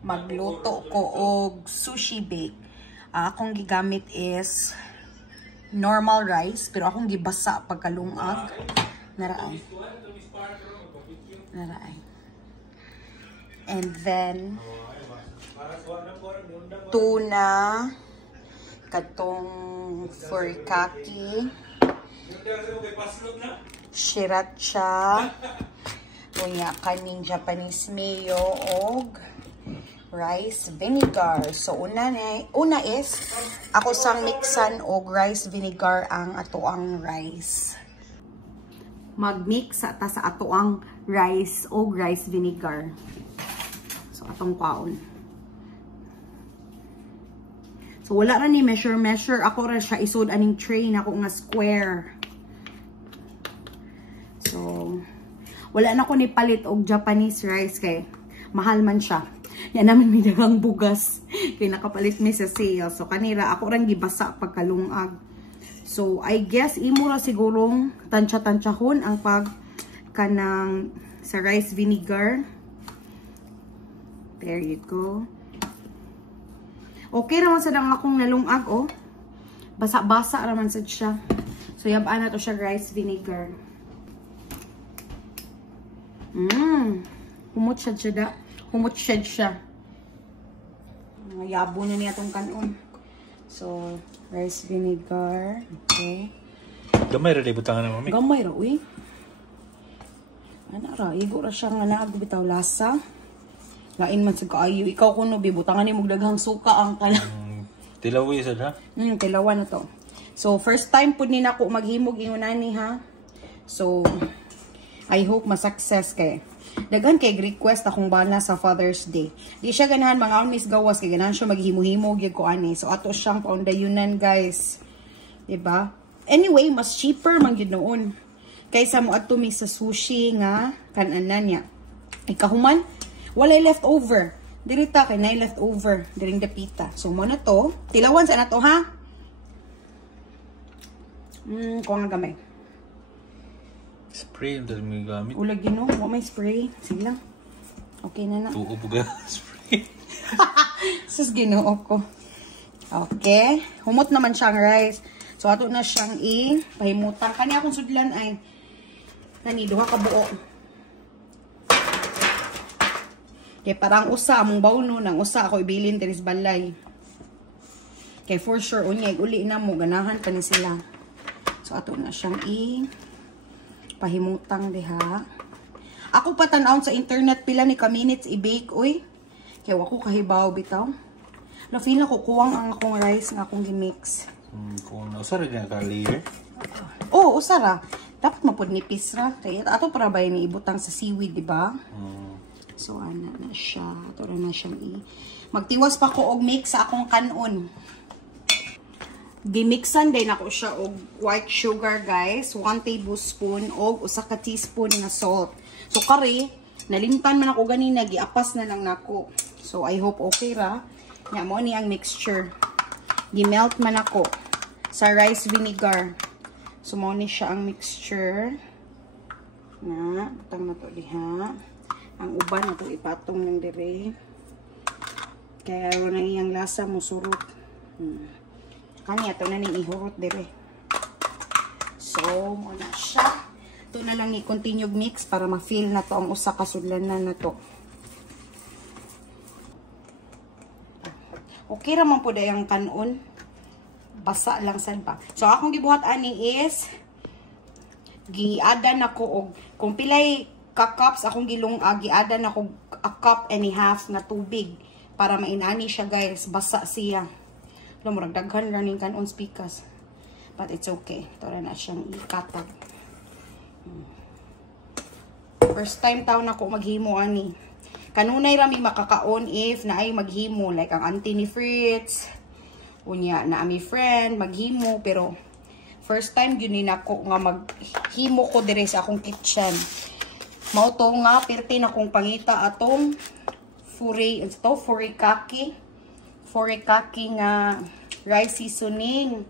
magluto ko og sushi bake. Akong gigamit is normal rice, pero akong gibasa pagkalungag. Naraay. And then tuna, katong furikake, sriracha, kunya kaning Japanese mayo og rice vinegar. So una is ako sang mixan og rice vinegar ang atoang rice. Mag-mix ta sa atoang rice og rice vinegar. So atong kaon. So wala ra ni measure. Ako ra siya isod aning tray na ko nga square. So wala na ko ni palit og Japanese rice kay mahal man siya. Yan naman may dagang bugas. Kaya nakapalit mi sa sale. So kanira ako rang gibasa pagkalungag. So I guess imo ra sigurong tansya-tansyahon ang pag kanang sa rice vinegar. There you go. Okay raman sa dang akong nalungag, oh. Basa-basa raman sad siya. So yabaan na to siya rice vinegar. Humot siya. Yabo na niya itong kanon. So, rice vinegar. Okay. Gamay ra di butangan na, mami? Gamay ra, uy. Ana ra, igo ra siya nga naagubitaw lasa. Lain man sa kaayo. Ikaw kuno, bibutangan ni mong daghang suka ang kaya. Tilawi sa ha? Tilawan na to. So, first time po din ako maghimog ingunani ha. So, I hope ma-success kay. Daghan kay request akong bana sa Father's Day. Di siya ganahan mga miss gawas kay ganahan siya maghimo-himog gyud ko ani. So ato siyang paundayunan guys. Diba? Anyway, mas cheaper man gyud noon. Kaysa mo adto mi sa sushi nga kan-anan niya. Ikahuman, walay leftover. Dirita kay nay leftover diring dapita. So mo na to, tilawan sa na to ha. Kuha nga gamay. Spray ang dali mo gamit. Ulag yun, no? May spray. Sige lang. Okay na na. Tuo po ka spray. Sus, ginoo ko. Okay. Humot naman siyang rice. So, ato na siyang pahimutan. Kani akong sudlan ay duha ka buo. Okay, parang usa. Among bawno ng usa ako ibilin teris balay. Okay, for sure. Unyay, uli na mo. Ganahan pa ni sila. So, ato na siyang pahimutang diha. Ako pa tan-aon sa internet pila ni ka minutes i-bake oy. Kaya wako kahibaw bitaw. Na feel na ko kuwang ang akong rice nga akong gi-mix. Kung usara din ka layer. Oh, usara. Dapat mapud nipis ra. Kaya ato para ba ni ibutang sa seaweed, di ba? So ana na siya. Ato ra na siyang magtiwas pa ko og mix sa akong kanon. Gimixan din ako siya og white sugar guys, 1 tablespoon og usa ka teaspoon nga salt. So kare nalimtan man ako ganina, giapas na lang nako. So I hope okay ra. Nya mo ni ang mixture. Gimelt man ako sa rice vinegar. So mo ni siya ang mixture. Na, tang na to diha. Ang uban na to ipatong lang dire. Kaya ron ang iyang lasa mo surot. Kanya, ito na ning ihurot dire. So, muna siya. Ito na lang i-continue mix para ma-feel na to ang usa ka sudlanan na to. Okay raman po dayang kanon. Basa lang sad pa. So, akong gibuhat ani is giadan ako og kung pilay ka cups akong giadan ako a cup and a half na tubig para mainani siya guys. Basa siya. Murag daghan running kanon speakers. But it's okay. Ito na siyang ikatag. First time taon ako maghimo ani. Kanunay rami makakaon if na ay maghimo. Like ang auntie ni Fritz. Unya na ami friend maghimo. Pero first time yun ako nga maghimo ko dire sa akong kitchen. Mao to nga pirti na kong pangita atong furikake nga rice seasoning.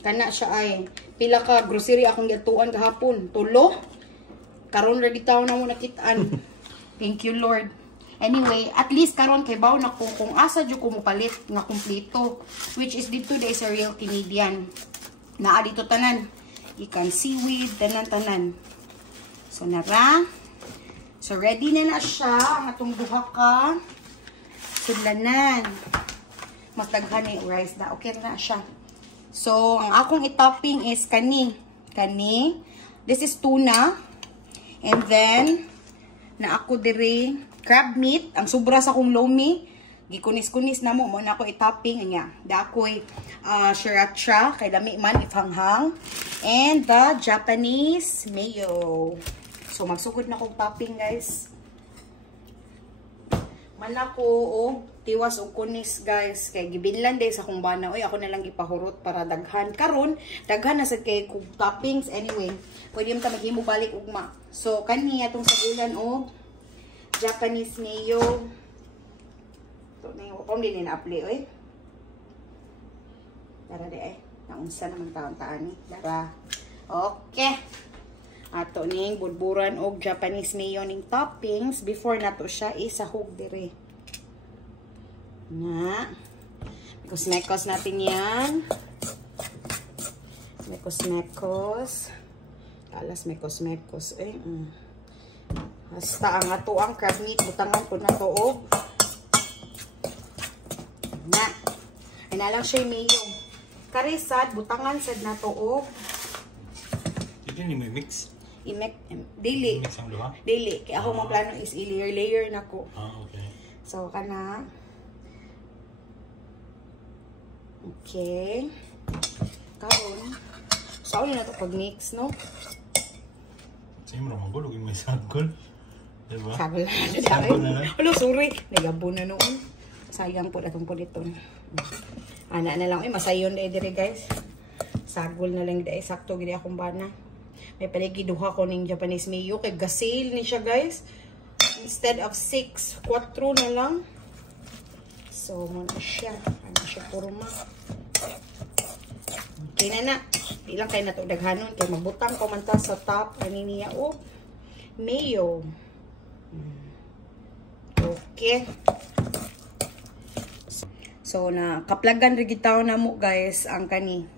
Kana siya ay pila ka grocery akong gatuan kahapon. 3. Karon ready taw na mo nakitaan. Thank you Lord. Anyway, at least karon kay baw na ko kung asa jud ko mopalit nga kumpleto, which is dito day sa Real Canadian. Naa dito tanan. Ikan seaweed, tanan-tanan. So nara. So ready na siya ang atong duha ka sudlanan. Mas daghan ni rice na. Okay na siya. So ang akong i-topping is kani. This is tuna. And then na ako diri crab meat, ang sobra sa kong lomi, gikunis-kunis na mo na ako i-topping niya. Da ako'y sriracha, kay lami man ifhanghang, and the Japanese mayo. So magsugod na kong topping, guys. Man ako og tiwas og kunis, guys, kay gibinlan day sa kong bana. Oy, ako na lang gipahurot para daghan. Karon daghan na sad kay kung toppings. Anyway, pwede mo ta maghimo balik ugma. So kani atong sagulan og Japanese mayo. So, kung din na-apply, oy. Dara di ay. Naunsa naman taon-taan ni. Dara. Okay. Ato ning budburan og Japanese mayo ning toppings. Before nato siya isahog dire. Na. Mekos-mekos natin yan. Mekos-mekos. Alas mekos-mekos. Eh, basta ang ato ang crab meat, butangan ko na to og na. Ay na lang siya mayo. Karisad, butangan sad na to og Hindi ni may mix. Dili. Mix ang duha? Dili. Kaya ako mo plano is i-layer na ko. Okay. So, kana. Okay. Karon. So, na to pag-mix, no? Sa'yo mo naman gulog yung may sagol. Diba? Sagol na. Sagol na lang. Hello, sorry. Nagabo na noon. Sayang po atong po dito. Ana na lang. Masayon na dire, guys. Sagol na lang dahil. Sakto gini akong bana. May palagi duha ko ng Japanese mayo. Kay gasil ni siya, guys. Instead of 6, 4 na lang. So, muna siya. Ano siya kurma. Okay na na. Di lang kayo natong daghanon. Kaya magbutang ko man ta sa top. Ano niya? Oh, mayo. Okay. So, na kaplagan rin gitaw na mo, guys, ang kani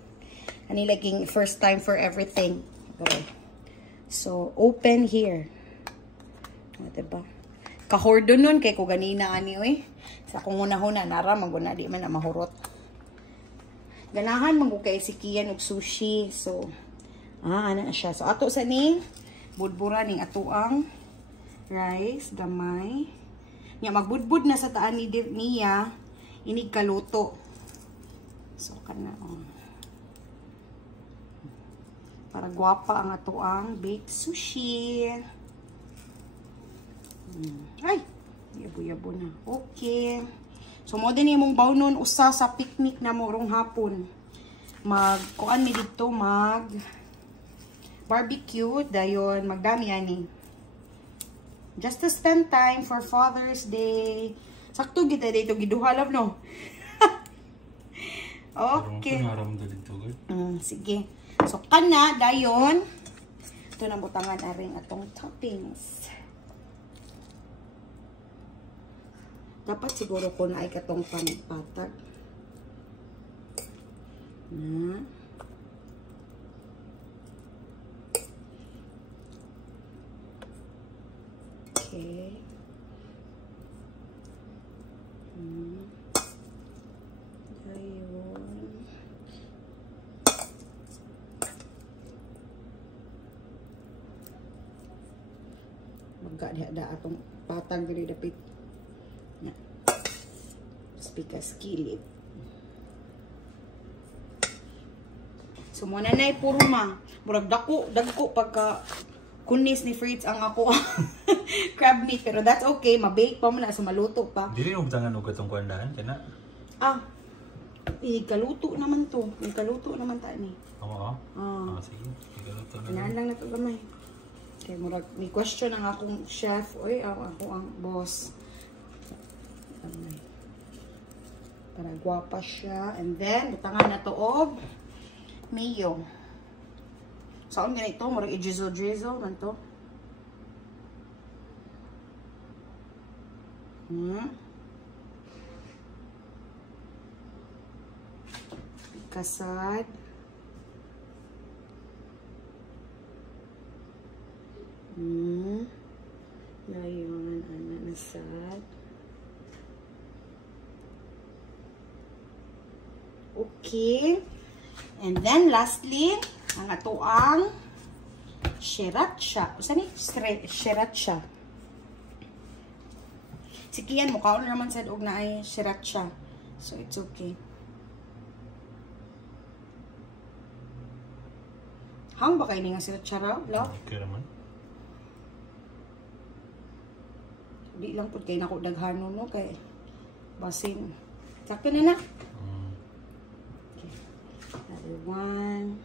laging first time for everything. Okay. So, open here. O, diba? Kahordo nun, kay ko ganina ani, eh. Sa kung una-huna, nara, maguna, di man na mahurot. Ganahan, magukay si Kian og sushi. So, ana na siya. So, ato sa ni, budbura ning ato ang rice, gamay. Nya magbudbud na sa taan niya, inig kaluto. So, kana, oh. Para guwapa ang ato ang baked sushi. Ay! Yabo-yabo na. Okay. So, mo din imong bawnon usa sa picnic na mo rong hapon. Kuan mi dito, barbecue. Dayon, magdami ani. Just to spend time for Father's Day. Sakto kita dito, giduhalap, no? Okay. Sige. So, kana, dayon. Ito na butangan aring atong toppings. Dapat siguro ko na ay katong panipatag. Na. Okay. Ayun. Magkada atong patag diri dapit. Na. Spikas kilid. So muna na puro murag dagko pagka kunis ni Fritz ang ako crab meat, pero that's okay, mabake pa mo na, so maluto pa. Dili mo butangan og katong kuandahan kana. Ikaluto naman to. Ikaluto naman ta ni. Oo. Sige. Ikaluto na. Inaan lang na to gamay. Kay murag may question ang akong chef, oy, ako ang boss. Gamay. Para guwapa siya, and then butangan na to og mayo. Saan nga ito? Murag i-drizzle man to. Kasad. Layon, nasad. Okay. And then lastly, ang atoang sriracha. Usa ni? Sriracha. Sikian mo kaon naman sa og na ay sriracha. So it's okay. Hang ba kayo nga sriracha raw? Okay naman. Di lang po kayo nako daghanon no kay basing. Sakto na na. Okay. Another one.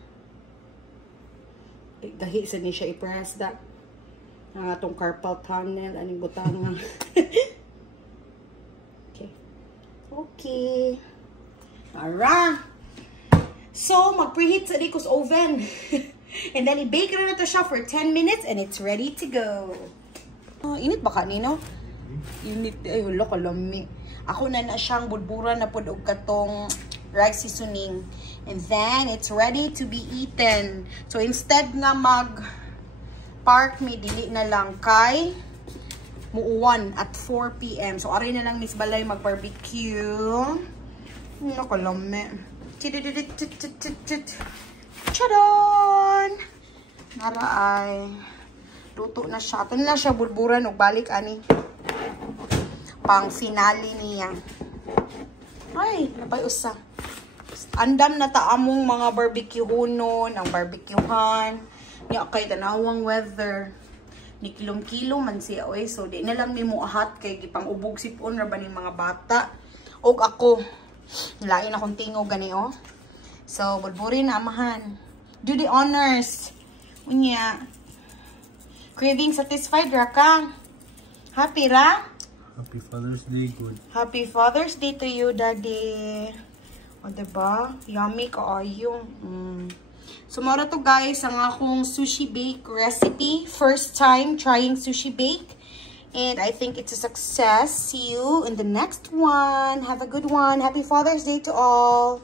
Gahi sa ni siya i-press that. Ang atong carpal tunnel aning butang nga. Okay. Okay. Alright. So, mag-preheat sa Rico's oven. And then, i-bake na to siya for 10 minutes and it's ready to go. Init ba kanino? Init. Ay, hulo ka lami. Ako na siyang budburan na pod og katong rice seasoning. And then, it's ready to be eaten. So, instead nga mag-park me, dili na lang kay muuwan at 4 p.m. So, aray na lang Miss Balay mag-barbecue. Nakalami. Tadaan! Nara ay luto na siya. Ito na siya burburan o balik ani. Pang finale niya. Ay, napay usa. Andam na taamong mga barbecue hunon, ang barbecuehan. Niya kay tanawang weather. Ni kilom-kilo man siya oy. So di na lang ni mo ahat kay gipang ubog sipon ra ba ning mga bata. Og ako lain akong tingog gani oh. So bulburi na amahan. Do the honors. Unya. Craving satisfied ra ka. Happy ra? Happy Father's Day, good. Happy Father's Day to you, Daddy. O diba? Yummy kaayo. So mara to guys ang akong sushi bake recipe. First time trying sushi bake. And I think it's a success. See you in the next one. Have a good one. Happy Father's Day to all.